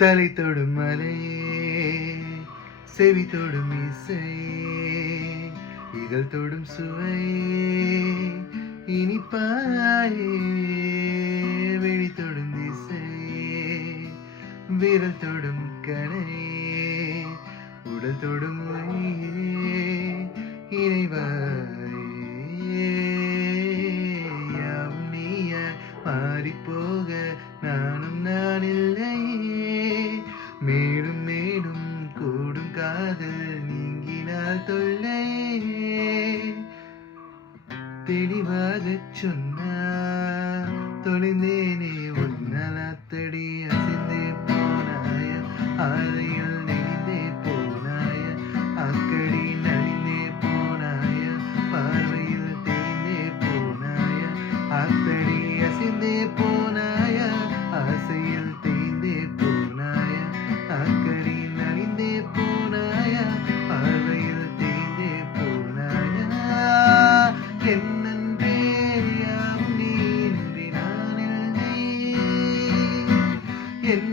தலை தொடும் மலையே, செவி தொடும் இசையே, இதழ் தொடும் சுவையே, இனிப்பாயே, விழி தொடும் திசையே, விரல் தொடும் கணையே, உடல் தொடும் ஒளியே, இணைவாயே, யாவும் நீயாய் மாறிப்போக நானும் நான் இல்லையே, மேலும் மேலும் கூடும் காதல் நீங்கினால் தொல்லையே, தெளிவாகச் சொன்னா தொலைந்தேனே உன்னால் அத்தடி அசைந்தே போனாய, ஆதையில் நெளிந்தே போனாய, அக்கடி நலிந்தே போனாய, பார்வையில் தெரிந்தே போனாய, அத்தடி அசைந்தே போனாய, ஆசையில் தேய்ந்தே போனாய, அக்கடி நலிந்தே போனாய, பார்வையில் தேய்ந்தே போனாய, என் நன்றே யாவும் நீ இன்றி நான் இல்லை, என்